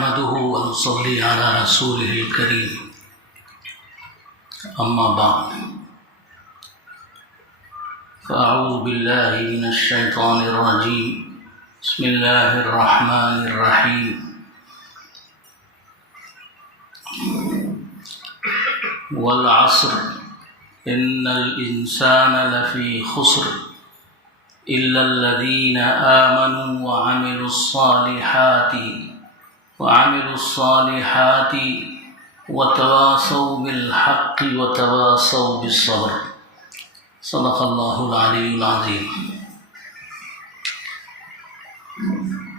نحمده ونصلي على رسوله الكريم أما بعد فأعوذ بالله من الشيطان الرجيم بسم الله الرحمن الرحيم والعصر إن الإنسان لفي خسر إلا الذين آمنوا وعملوا الصالحات وتواصوا بالحق وتواصوا بالصبر صدق الله العلی العظیم۔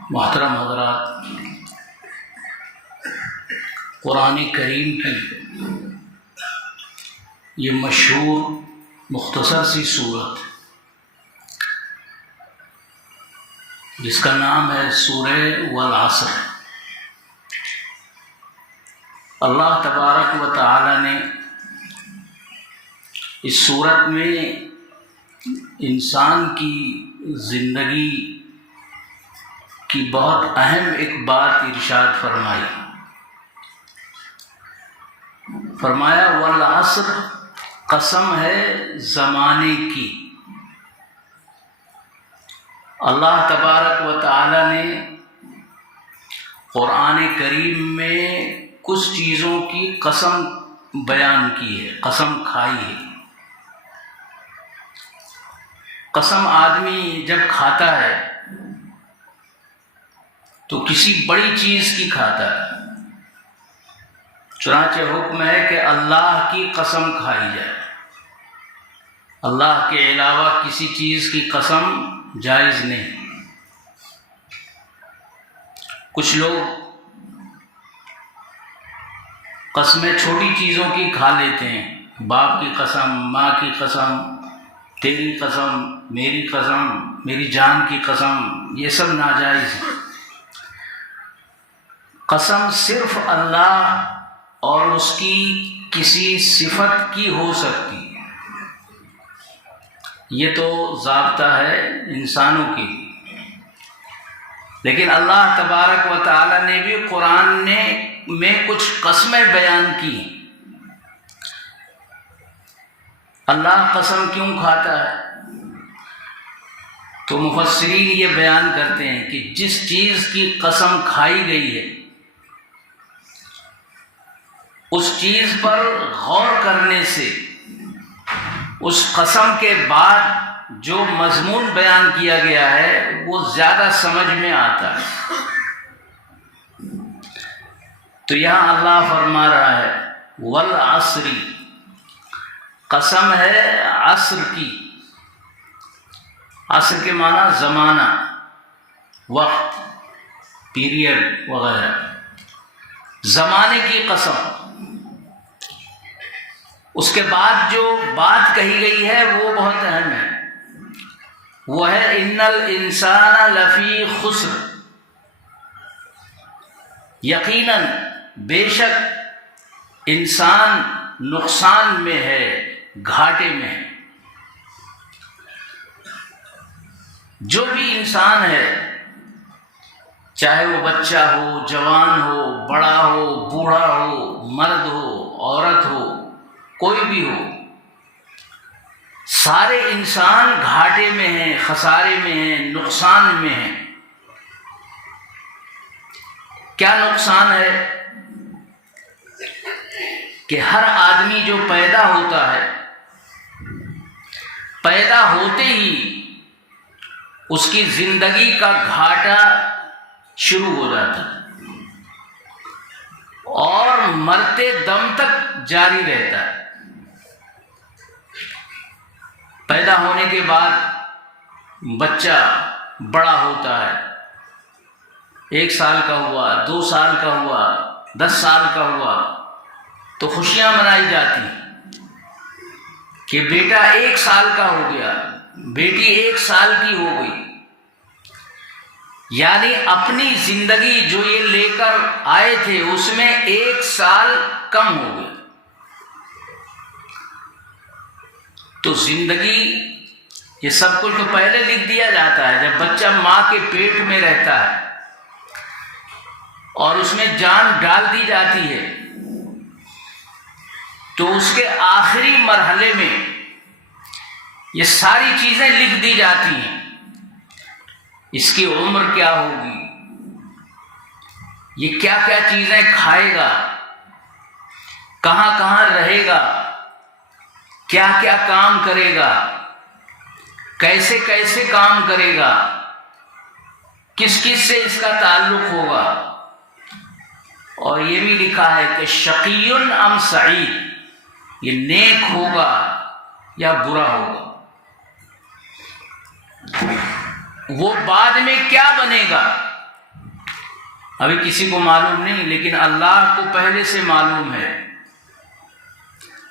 محترم حضرات، قرآن کریم کی یہ مشہور مختصر سی صورت جس کا نام ہے سورہ والعصر، اللہ تبارک و تعالی نے اس صورت میں انسان کی زندگی کی بہت اہم ایک بات ارشاد فرمایا والعصر، قسم ہے زمانے کی۔ اللہ تبارک و تعالی نے قرآن کریم میں کچھ چیزوں کی قسم بیان کی ہے، قسم کھائی ہے۔ قسم آدمی جب کھاتا ہے تو کسی بڑی چیز کی کھاتا ہے، چنانچہ حکم ہے کہ اللہ کی قسم کھائی جائے، اللہ کے علاوہ کسی چیز کی قسم جائز نہیں۔ کچھ لوگ قسمیں چھوٹی چیزوں کی کھا لیتے ہیں، باپ کی قسم، ماں کی قسم، تیری قسم، میری قسم، میری جان کی قسم، یہ سب ناجائز ہے۔ قسم صرف اللہ اور اس کی کسی صفت کی ہو سکتی ہے، یہ تو ضابطہ ہے انسانوں کی، لیکن اللہ تبارک و تعالی نے بھی قرآن میں کچھ قسمیں بیان کی۔ اللہ قسم کیوں کھاتا ہے؟ تو مفسرین یہ بیان کرتے ہیں کہ جس چیز کی قسم کھائی گئی ہے اس چیز پر غور کرنے سے اس قسم کے بعد جو مضمون بیان کیا گیا ہے وہ زیادہ سمجھ میں آتا ہے۔ تو یہاں اللہ فرما رہا ہے والعصر، قسم ہے عصر کی۔ عصر کے معنی زمانہ، وقت، پیریڈ وغیرہ، زمانے کی قسم۔ اس کے بعد جو بات کہی گئی ہے وہ بہت اہم ہے، وہ ہے ان الانسان لفی خسر، یقیناً بے شک انسان نقصان میں ہے، گھاٹے میں ہے۔ جو بھی انسان ہے، چاہے وہ بچہ ہو، جوان ہو، بڑا ہو، بوڑھا ہو، مرد ہو، عورت ہو، کوئی بھی ہو، سارے انسان گھاٹے میں ہیں، خسارے میں ہیں، نقصان میں ہیں۔ کیا نقصان ہے؟ کہ ہر آدمی جو پیدا ہوتا ہے، پیدا ہوتے ہی اس کی زندگی کا گھاٹا شروع ہو جاتا ہے اور مرتے دم تک جاری رہتا ہے۔ پیدا ہونے کے بعد بچہ بڑا ہوتا ہے، 1 سال کا ہوا، 2 سال کا ہوا، 10 سال کا ہوا تو خوشیاں منائی جاتی کہ بیٹا 1 سال کا ہو گیا، بیٹی 1 سال کی ہو گئی، یعنی اپنی زندگی جو یہ لے کر آئے تھے اس میں 1 سال کم ہو گیا۔ تو زندگی یہ سب کچھ تو پہلے لکھ دیا جاتا ہے، جب بچہ ماں کے پیٹ میں رہتا ہے اور اس میں جان ڈال دی جاتی ہے تو اس کے آخری مرحلے میں یہ ساری چیزیں لکھ دی جاتی ہیں. اس کی عمر کیا ہوگی، یہ کیا کیا چیزیں کھائے گا، کہاں کہاں رہے گا، کیا کیا کام کرے گا، کیسے کیسے کام کرے گا، کس کس سے اس کا تعلق ہوگا. اور یہ بھی لکھا ہے کہ شقی ام سعید، یہ نیک ہوگا یا برا ہوگا. وہ بعد میں کیا بنے گا ابھی کسی کو معلوم نہیں، لیکن اللہ کو پہلے سے معلوم ہے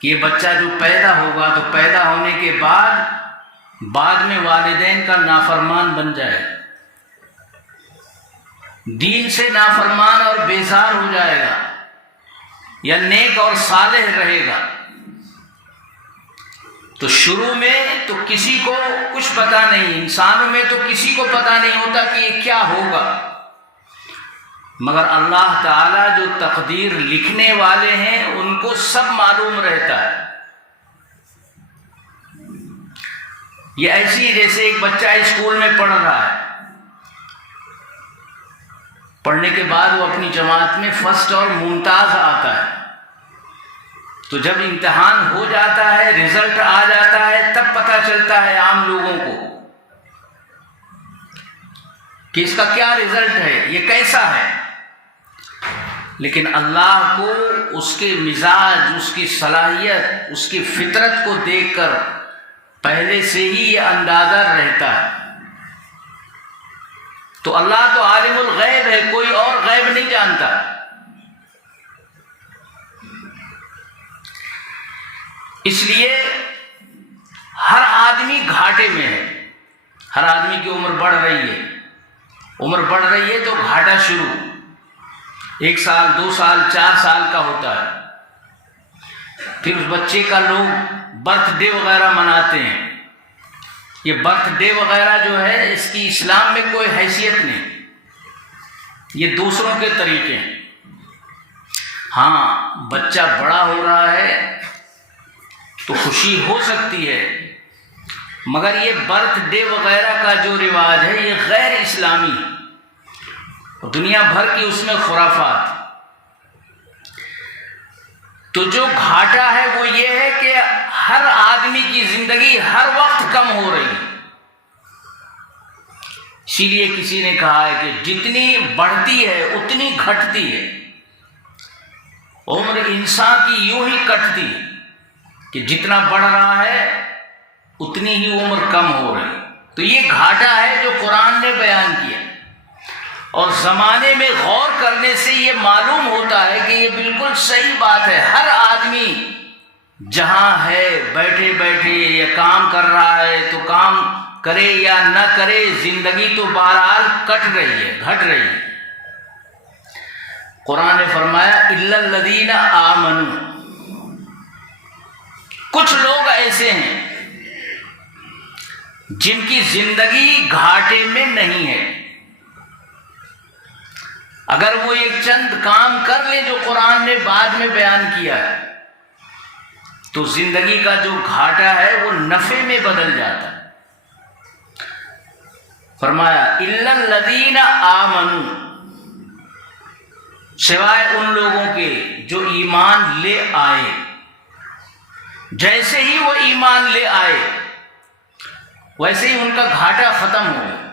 کہ یہ بچہ جو پیدا ہوگا تو پیدا ہونے کے بعد میں والدین کا نافرمان بن جائے، دین سے نافرمان اور بیزار ہو جائے گا، یا نیک اور صالح رہے گا. تو شروع میں تو کسی کو کچھ پتا نہیں، انسانوں میں تو کسی کو پتا نہیں ہوتا کہ یہ کیا ہوگا، مگر اللہ تعالیٰ جو تقدیر لکھنے والے ہیں ان کو سب معلوم رہتا ہے. یہ ایسی جیسے ایک بچہ اسکول میں پڑھ رہا ہے، پڑھنے کے بعد وہ اپنی جماعت میں فرسٹ اور ممتاز آتا ہے، تو جب امتحان ہو جاتا ہے، رزلٹ آ جاتا ہے، تب پتہ چلتا ہے عام لوگوں کو کہ اس کا کیا رزلٹ ہے، یہ کیسا ہے. لیکن اللہ کو اس کے مزاج، اس کی صلاحیت، اس کی فطرت کو دیکھ کر پہلے سے ہی یہ اندازہ رہتا ہے. تو اللہ تو عالم الغیب ہے، کوئی اور غیب نہیں جانتا. اس لیے ہر آدمی گھاٹے میں ہے، ہر آدمی کی عمر بڑھ رہی ہے، عمر بڑھ رہی ہے تو گھاٹا شروع، 1 سال 2 سال 4 سال کا ہوتا ہے. پھر اس بچے کا لوگ برتھ ڈے وغیرہ مناتے ہیں. یہ برتھ ڈے وغیرہ جو ہے اس کی اسلام میں کوئی حیثیت نہیں، یہ دوسروں کے طریقے ہیں. ہاں بچہ بڑا ہو رہا ہے تو خوشی ہو سکتی ہے، مگر یہ برتھ ڈے وغیرہ کا جو رواج ہے یہ غیر اسلامی ہے، دنیا بھر کی اس میں خرافات. تو جو گھاٹا ہے وہ یہ ہے کہ ہر آدمی کی زندگی ہر وقت کم ہو رہی ہے. اسی لیے کسی نے کہا ہے کہ جتنی بڑھتی ہے اتنی گھٹتی ہے. عمر انسان کی یوں ہی کٹتی ہے کہ جتنا بڑھ رہا ہے اتنی ہی عمر کم ہو رہی ہے. تو یہ گھاٹا ہے جو قرآن نے بیان کیا، اور زمانے میں غور کرنے سے یہ معلوم ہوتا ہے کہ یہ بالکل صحیح بات ہے. ہر آدمی جہاں ہے بیٹھے بیٹھے یا کام کر رہا ہے تو کام کرے یا نہ کرے، زندگی تو بہرحال کٹ رہی ہے، گھٹ رہی ہے. قرآن نے فرمایا الا الذین آمنوا، کچھ لوگ ایسے ہیں جن کی زندگی گھاٹے میں نہیں ہے. اگر وہ ایک چند کام کر لیں جو قرآن نے بعد میں بیان کیا ہے تو زندگی کا جو گھاٹا ہے وہ نفع میں بدل جاتا ہے. فرمایا الا الذین آمنوا، سوائے ان لوگوں کے جو ایمان لے آئے. جیسے ہی وہ ایمان لے آئے ویسے ہی ان کا گھاٹا ختم ہو گیا.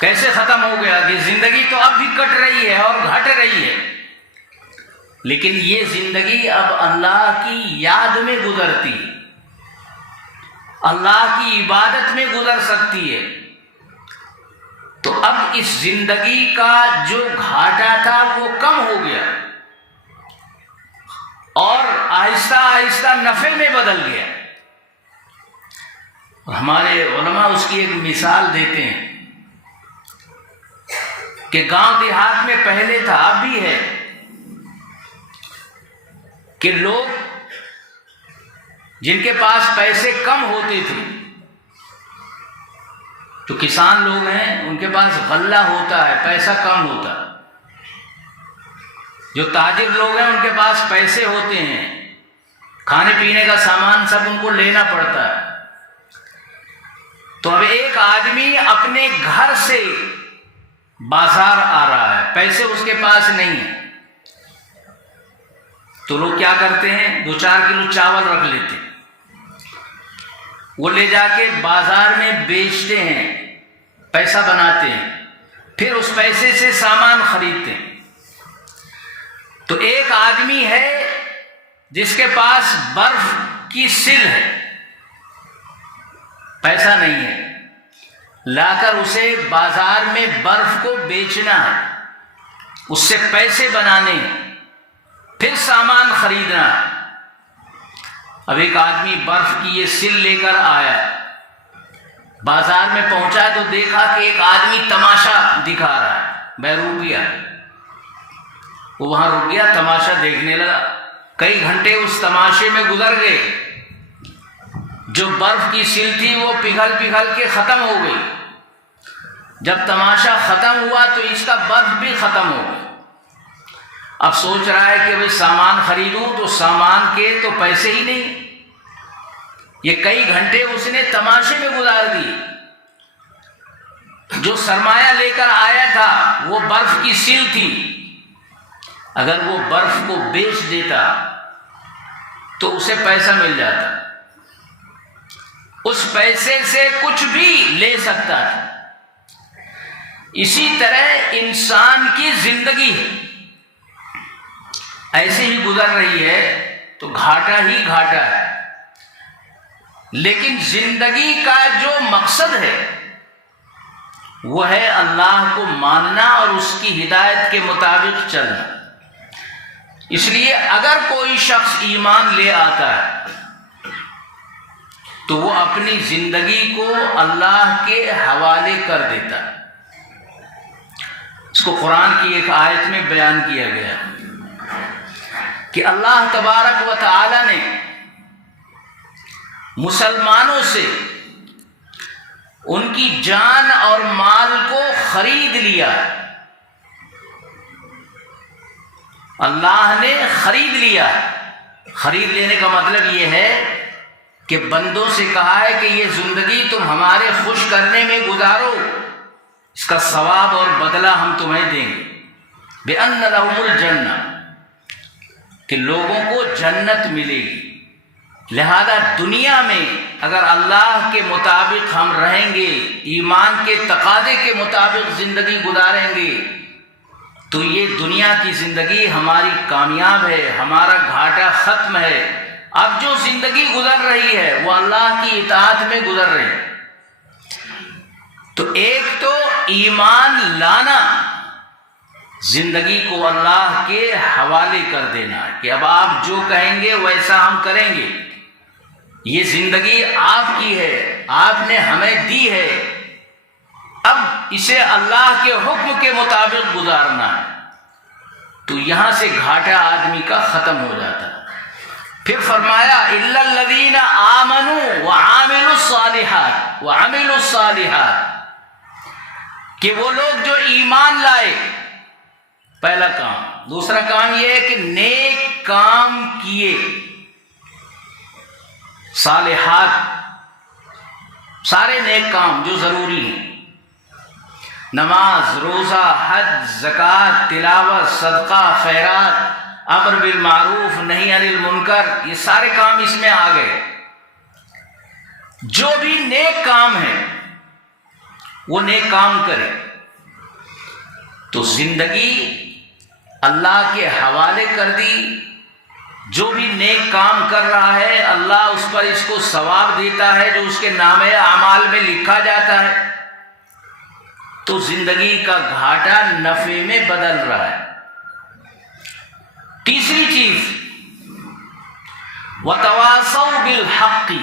کیسے ختم ہو گیا کہ زندگی تو اب بھی کٹ رہی ہے اور گھٹ رہی ہے، لیکن یہ زندگی اب اللہ کی یاد میں گزرتی ہے، اللہ کی عبادت میں گزر سکتی ہے. تو اب اس زندگی کا جو گھاٹا تھا وہ کم ہو گیا اور آہستہ آہستہ نفع میں بدل گیا. ہمارے علماء اس کی ایک مثال دیتے ہیں کہ گاؤں دیہات میں پہلے تھا، اب بھی ہے، کہ لوگ جن کے پاس پیسے کم ہوتے تھے جو کسان لوگ ہیں ان کے پاس غلہ ہوتا ہے، پیسہ کم ہوتا ہے. جو تاجر لوگ ہیں ان کے پاس پیسے ہوتے ہیں، کھانے پینے کا سامان سب ان کو لینا پڑتا ہے. تو اب ایک آدمی اپنے گھر سے بازار آ رہا ہے، پیسے اس کے پاس نہیں ہیں، تو لوگ کیا کرتے ہیں 2-4 کلو چاول رکھ لیتے ہیں، وہ لے جا کے بازار میں بیچتے ہیں، پیسہ بناتے ہیں، پھر اس پیسے سے سامان خریدتے ہیں. تو ایک آدمی ہے جس کے پاس برف کی سل ہے، پیسہ نہیں ہے، لا کر اسے بازار میں برف کو بیچنا ہے، اس سے پیسے بنانے ہیں، پھر سامان خریدنا ہے. اب ایک آدمی برف کی یہ سل لے کر آیا، بازار میں پہنچا تو دیکھا کہ ایک آدمی تماشا دکھا رہا ہے، بیروپیہ. وہ وہاں رک گیا، تماشا دیکھنے لگا. کئی گھنٹے اس تماشے میں گزر گئے. جو برف کی سل تھی وہ پگھل پگھل کے ختم ہو گئی. جب تماشا ختم ہوا تو اس کا برف بھی ختم ہو گئی. اب سوچ رہا ہے کہ بھئی سامان خریدوں تو سامان کے تو پیسے ہی نہیں. یہ کئی گھنٹے اس نے تماشے میں گزار دی. جو سرمایہ لے کر آیا تھا وہ برف کی سل تھی. اگر وہ برف کو بیچ دیتا تو اسے پیسہ مل جاتا، اس پیسے سے کچھ بھی لے سکتا تھا. اسی طرح انسان کی زندگی ایسے ہی گزر رہی ہے تو گھاٹا ہی گھاٹا ہے. لیکن زندگی کا جو مقصد ہے وہ ہے اللہ کو ماننا اور اس کی ہدایت کے مطابق چلنا. اس لیے اگر کوئی شخص ایمان لے آتا ہے تو وہ اپنی زندگی کو اللہ کے حوالے کر دیتا ہے. اس کو قرآن کی ایک آیت میں بیان کیا گیا کہ اللہ تبارک و تعالی نے مسلمانوں سے ان کی جان اور مال کو خرید لیا. اللہ نے خرید لیا. خرید لینے کا مطلب یہ ہے کہ بندوں سے کہا ہے کہ یہ زندگی تم ہمارے خوش کرنے میں گزارو، اس کا ثواب اور بدلہ ہم تمہیں دیں گے. بِأَنَّ لَهُمُ الْجَنَّةَ، کہ لوگوں کو جنت ملے گی. لہذا دنیا میں اگر اللہ کے مطابق ہم رہیں گے، ایمان کے تقاضے کے مطابق زندگی گزاریں گے تو یہ دنیا کی زندگی ہماری کامیاب ہے، ہمارا گھاٹا ختم ہے. اب جو زندگی گزر رہی ہے وہ اللہ کی اطاعت میں گزر رہی ہے. تو ایک تو ایمان لانا، زندگی کو اللہ کے حوالے کر دینا کہ اب آپ جو کہیں گے ویسا ہم کریں گے. یہ زندگی آپ کی ہے، آپ نے ہمیں دی ہے، اب اسے اللہ کے حکم کے مطابق گزارنا ہے. تو یہاں سے گھاٹا آدمی کا ختم ہو جاتا ہے. پھر فرمایا إِلَّا الَّذِينَ آمَنُوا وَعَمِلُوا الصَّالِحَاتِ، کہ وہ لوگ جو ایمان لائے، پہلا کام. دوسرا کام یہ ہے کہ نیک کام کیے. صالحات سارے نیک کام جو ضروری ہیں، نماز، روزہ، حج، زکوٰۃ، تلاوت، صدقہ، خیرات، امر بالمعروف، نہی عن المنکر، یہ سارے کام اس میں آ گئے. جو بھی نیک کام ہے وہ نیک کام کرے. تو زندگی اللہ کے حوالے کر دی. جو بھی نیک کام کر رہا ہے اللہ اس پر اس کو ثواب دیتا ہے جو اس کے نامہ اعمال میں لکھا جاتا ہے. تو زندگی کا گھاٹا نفع میں بدل رہا ہے. تیسری چیز وَتَوَاصَوْا بِالْحَقِّ،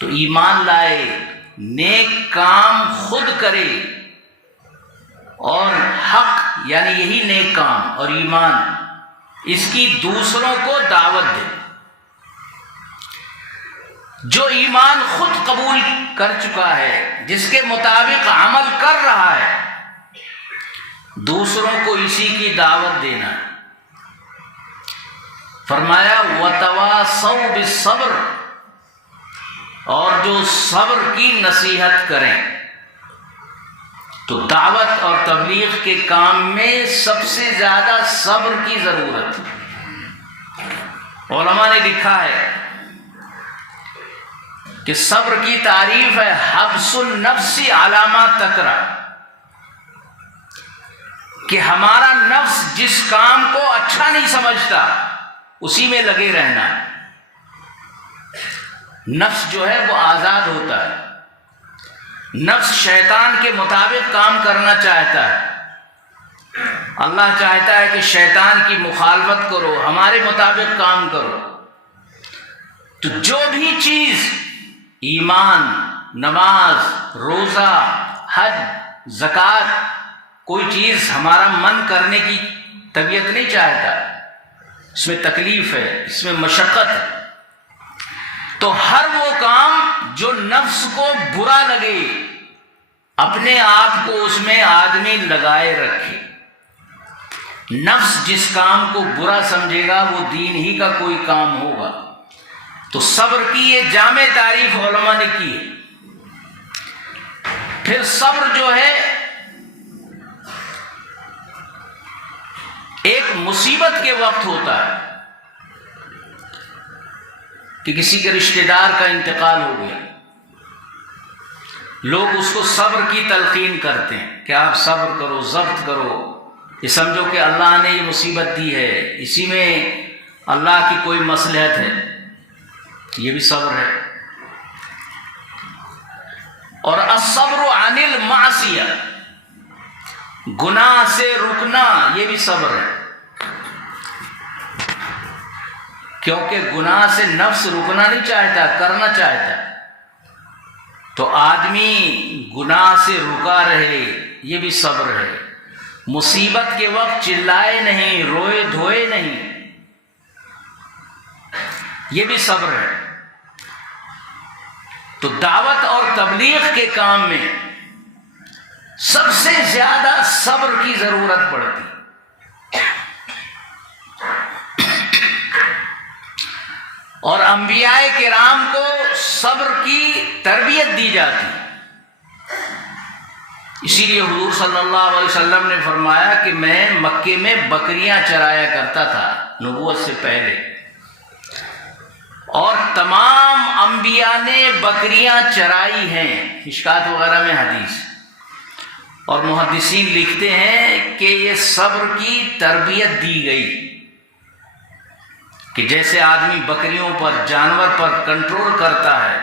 تو ایمان لائے، نیک کام خود کرے اور حق یعنی یہی نیک کام اور ایمان اس کی دوسروں کو دعوت دے. جو ایمان خود قبول کر چکا ہے، جس کے مطابق عمل کر رہا ہے، دوسروں کو اسی کی دعوت دینا۔ فرمایا وَتَوَاصَوْا بِالصَّبْرِ، اور جو صبر کی نصیحت کریں۔ تو دعوت اور تبلیغ کے کام میں سب سے زیادہ صبر کی ضرورت ہے۔ علماء نے لکھا ہے کہ صبر کی تعریف ہے حبس النفس علی ما تکرہ، کہ ہمارا نفس جس کام کو اچھا نہیں سمجھتا اسی میں لگے رہنا۔ نفس جو ہے وہ آزاد ہوتا ہے، نفس شیطان کے مطابق کام کرنا چاہتا ہے۔ اللہ چاہتا ہے کہ شیطان کی مخالفت کرو، ہمارے مطابق کام کرو۔ تو جو بھی چیز ایمان، نماز، روزہ، حج، زکوٰۃ، کوئی چیز ہمارا من کرنے کی طبیعت نہیں چاہتا، اس میں تکلیف ہے، اس میں مشقت ہے، تو ہر وہ کام جو نفس کو برا لگے اپنے آپ کو اس میں آدمی لگائے رکھے۔ نفس جس کام کو برا سمجھے گا وہ دین ہی کا کوئی کام ہوگا۔ تو صبر کی یہ جامع تعریف علماء نے کی ہے۔ پھر صبر جو ہے ایک مصیبت کے وقت ہوتا ہے کہ کسی کے رشتہ دار کا انتقال ہو گیا، لوگ اس کو صبر کی تلقین کرتے ہیں کہ آپ صبر کرو، ضبط کرو، یہ سمجھو کہ اللہ نے یہ مصیبت دی ہے، اسی میں اللہ کی کوئی مصلحت ہے، یہ بھی صبر ہے۔ اور الصبر عن المعصیہ، گناہ سے رکنا، یہ بھی صبر ہے، کیونکہ گناہ سے نفس رکنا نہیں چاہتا، کرنا چاہتا، تو آدمی گناہ سے رکا رہے، یہ بھی صبر ہے۔ مصیبت کے وقت چلائے نہیں، روئے دھوئے نہیں، یہ بھی صبر ہے۔ تو دعوت اور تبلیغ کے کام میں سب سے زیادہ صبر کی ضرورت پڑتی، اور انبیاء کرام کو صبر کی تربیت دی جاتی۔ اسی لیے حضور صلی اللہ علیہ وسلم نے فرمایا کہ میں مکے میں بکریاں چرایا کرتا تھا نبوت سے پہلے، اور تمام انبیاء نے بکریاں چرائی ہیں، مشکات وغیرہ میں حدیث۔ اور محدثین لکھتے ہیں کہ یہ صبر کی تربیت دی گئی، کہ جیسے آدمی بکریوں پر، جانور پر کنٹرول کرتا ہے،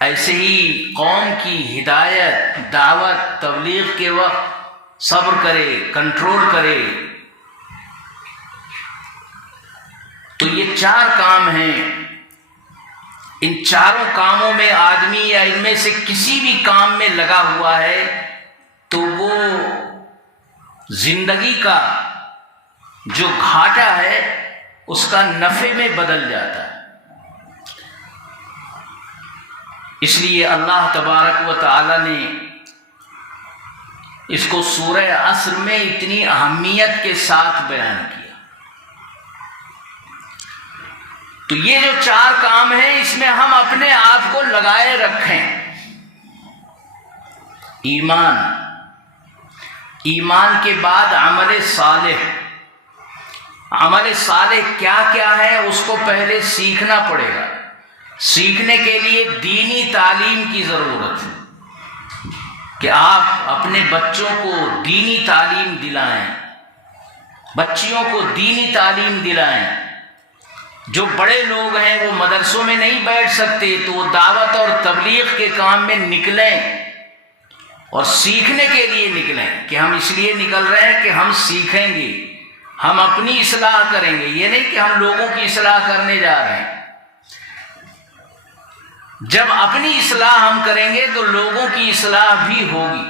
ایسے ہی قوم کی ہدایت، دعوت، تبلیغ کے وقت صبر کرے، کنٹرول کرے۔ تو یہ چار کام ہیں، ان چاروں کاموں میں آدمی یا ان میں سے کسی بھی کام میں لگا ہوا ہے تو وہ زندگی کا جو گھاٹا ہے اس کا نفع میں بدل جاتا ہے۔ اس لیے اللہ تبارک و تعالی نے اس کو سورہ عصر میں اتنی اہمیت کے ساتھ بیان کیا۔ تو یہ جو چار کام ہیں اس میں ہم اپنے آپ کو لگائے رکھیں۔ ایمان، ایمان کے بعد عمل صالح۔ عمل صالح کیا کیا ہے اس کو پہلے سیکھنا پڑے گا۔ سیکھنے کے لیے دینی تعلیم کی ضرورت ہے کہ آپ اپنے بچوں کو دینی تعلیم دلائیں، بچیوں کو دینی تعلیم دلائیں۔ جو بڑے لوگ ہیں وہ مدرسوں میں نہیں بیٹھ سکتے تو وہ دعوت اور تبلیغ کے کام میں نکلیں اور سیکھنے کے لیے نکلیں، کہ ہم اس لیے نکل رہے ہیں کہ ہم سیکھیں گے، ہم اپنی اصلاح کریں گے، یہ نہیں کہ ہم لوگوں کی اصلاح کرنے جا رہے ہیں۔ جب اپنی اصلاح ہم کریں گے تو لوگوں کی اصلاح بھی ہوگی۔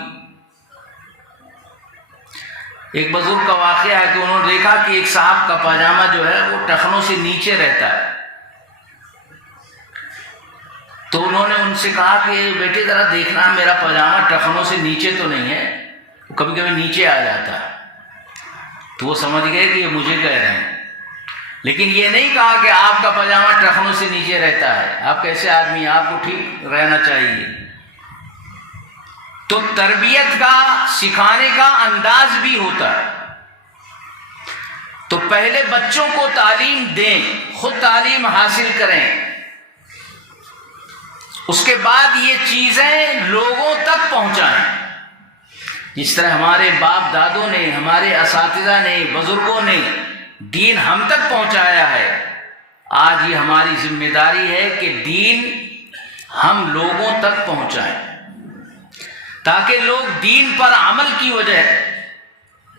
ایک بزرگ کا واقعہ ہے کہ انہوں نے دیکھا کہ ایک صاحب کا پاجامہ جو ہے وہ ٹخنوں سے نیچے رہتا ہے، سے کہا کہ بیٹے ذرا دیکھنا میرا پاجامہ ٹخنوں سے نیچے تو نہیں ہے، کبھی کبھی نیچے آ جاتا ہے۔ تو وہ سمجھ گئے کہ یہ مجھے کہہ رہے ہیں، لیکن یہ نہیں کہا کہ آپ کا پاجامہ ٹخنوں سے نیچے رہتا ہے، آپ کیسے آدمی ہیں، آپ کو ٹھیک رہنا چاہیے۔ تو تربیت کا سکھانے کا انداز بھی ہوتا ہے۔ تو پہلے بچوں کو تعلیم دیں، خود تعلیم حاصل کریں، اس کے بعد یہ چیزیں لوگوں تک پہنچائیں۔ جس طرح ہمارے باپ دادوں نے، ہمارے اساتذہ نے، بزرگوں نے دین ہم تک پہنچایا ہے، آج یہ ہماری ذمہ داری ہے کہ دین ہم لوگوں تک پہنچائیں، تاکہ لوگ دین پر عمل کی وجہ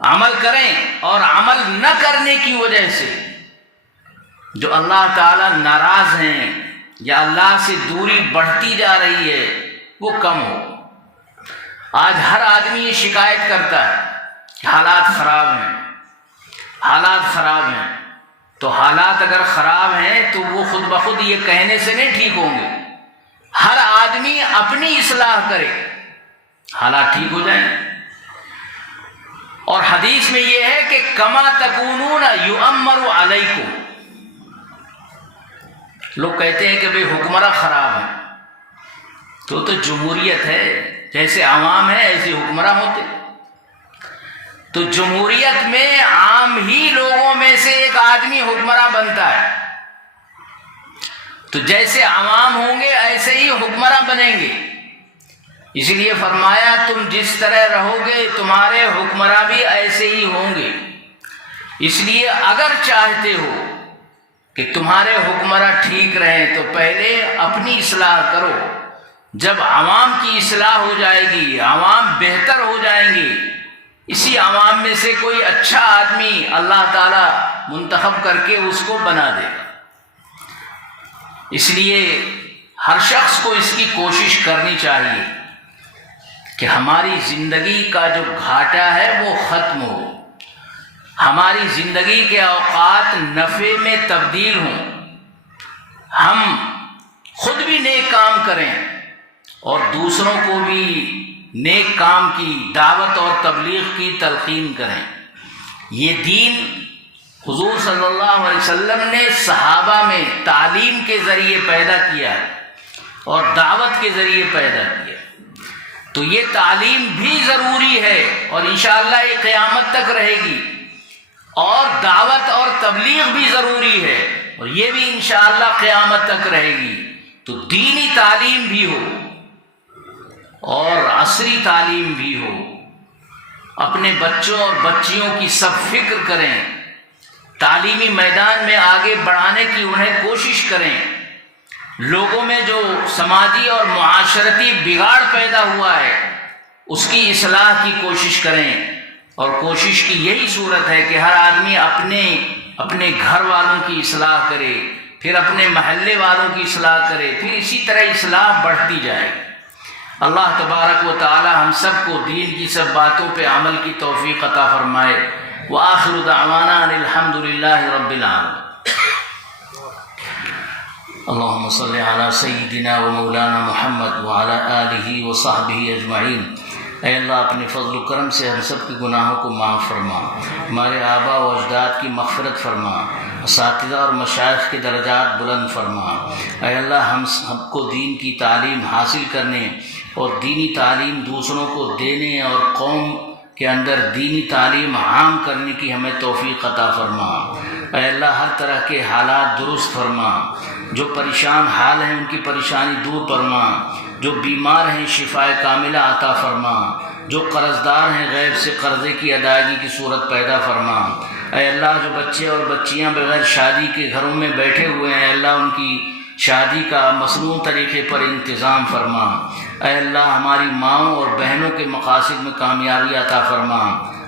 عمل کریں، اور عمل نہ کرنے کی وجہ سے جو اللہ تعالیٰ ناراض ہیں یا اللہ سے دوری بڑھتی جا رہی ہے وہ کم ہو۔ آج ہر آدمی یہ شکایت کرتا ہے کہ حالات خراب ہیں، حالات خراب ہیں۔ تو حالات اگر خراب ہیں تو وہ خود بخود یہ کہنے سے نہیں ٹھیک ہوں گے، ہر آدمی اپنی اصلاح کرے، حالات ٹھیک ہو جائیں۔ اور حدیث میں یہ ہے کہ کما تکونون یؤمر علیکم، لوگ کہتے ہیں کہ بھئی حکمراں خراب ہیں، تو جمہوریت ہے، جیسے عوام ہے ایسے حکمراں ہوتے۔ تو جمہوریت میں عام ہی لوگوں میں سے ایک آدمی حکمراں بنتا ہے، تو جیسے عوام ہوں گے ایسے ہی حکمراں بنیں گے۔ اس لیے فرمایا تم جس طرح رہو گے تمہارے حکمراں بھی ایسے ہی ہوں گے۔ اس لیے اگر چاہتے ہو کہ تمہارے حکمراں ٹھیک رہیں تو پہلے اپنی اصلاح کرو۔ جب عوام کی اصلاح ہو جائے گی، عوام بہتر ہو جائیں گے، اسی عوام میں سے کوئی اچھا آدمی اللہ تعالیٰ منتخب کر کے اس کو بنا دے گا۔ اس لیے ہر شخص کو اس کی کوشش کرنی چاہیے کہ ہماری زندگی کا جو گھاٹا ہے وہ ختم ہو، ہماری زندگی کے اوقات نفع میں تبدیل ہوں، ہم خود بھی نیک کام کریں اور دوسروں کو بھی نیک کام کی دعوت اور تبلیغ کی تلقین کریں۔ یہ دین حضور صلی اللہ علیہ وسلم نے صحابہ میں تعلیم کے ذریعے پیدا کیا اور دعوت کے ذریعے پیدا کیا، تو یہ تعلیم بھی ضروری ہے اور انشاءاللہ یہ قیامت تک رہے گی، اور دعوت اور تبلیغ بھی ضروری ہے اور یہ بھی انشاءاللہ قیامت تک رہے گی۔ تو دینی تعلیم بھی ہو اور عصری تعلیم بھی ہو، اپنے بچوں اور بچیوں کی سب فکر کریں، تعلیمی میدان میں آگے بڑھانے کی انہیں کوشش کریں، لوگوں میں جو سماجی اور معاشرتی بگاڑ پیدا ہوا ہے اس کی اصلاح کی کوشش کریں، اور کوشش کی یہی صورت ہے کہ ہر آدمی اپنے گھر والوں کی اصلاح کرے، پھر اپنے محلے والوں کی اصلاح کرے، پھر اسی طرح اصلاح بڑھتی جائے۔ اللہ تبارک و تعالی ہم سب کو دین کی سب باتوں پہ عمل کی توفیق عطا فرمائے۔ وآخر دعوانا ان الحمد للہ رب العالمین۔ اللہم صلی علی سیدنا و مولانا محمد وعلی آلہ و صحبہ اجمعین۔ اے اللہ اپنے فضل و کرم سے ہم سب کے گناہوں کو معاف فرما، ہمارے آباء و اجداد کی مغفرت فرما، اساتذہ اور مشائخ کے درجات بلند فرما۔ اے اللہ ہم سب کو دین کی تعلیم حاصل کرنے اور دینی تعلیم دوسروں کو دینے اور قوم کے اندر دینی تعلیم عام کرنے کی ہمیں توفیق عطا فرما۔ اے اللہ ہر طرح کے حالات درست فرما، جو پریشان حال ہیں ان کی پریشانی دور فرما، جو بیمار ہیں شفاء کاملہ عطا فرما، جو قرض دار ہیں غیب سے قرضے کی ادائیگی کی صورت پیدا فرما۔ اے اللہ جو بچے اور بچیاں بغیر شادی کے گھروں میں بیٹھے ہوئے ہیں، اللہ ان کی شادی کا مسنون طریقے پر انتظام فرما۔ اے اللہ ہماری ماؤں اور بہنوں کے مقاصد میں کامیابی عطا فرما۔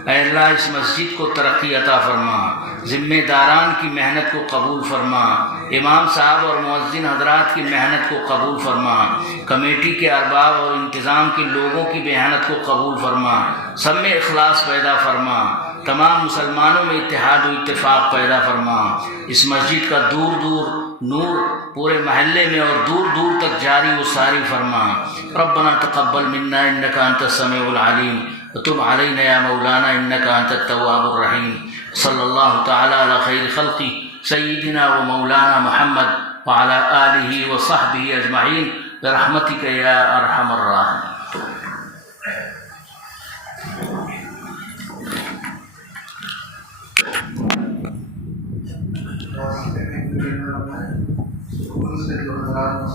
اے اللہ اس مسجد کو ترقی عطا فرما، ذمہ داران کی محنت کو قبول فرما، امام صاحب اور مؤذن حضرات کی محنت کو قبول فرما، کمیٹی کے ارباب اور انتظام کے لوگوں کی محنت کو قبول فرما، سب میں اخلاص پیدا فرما، تمام مسلمانوں میں اتحاد و اتفاق پیدا فرما، اس مسجد کا دور دور نور پورے محلے میں اور دور دور تک جاری و ساری فرما۔ ربنا تقبل منا انک انت السمیع العلیم وتب علینا یا مولانا انک انت التواب الرحیم۔ صلی اللہ تعالی علی خیر خلقی سیدنا و مولانا محمد وعلی آلہ و صحبہ اجمعین برحمتک یا ارحم الراحمین۔ سے جو حضرات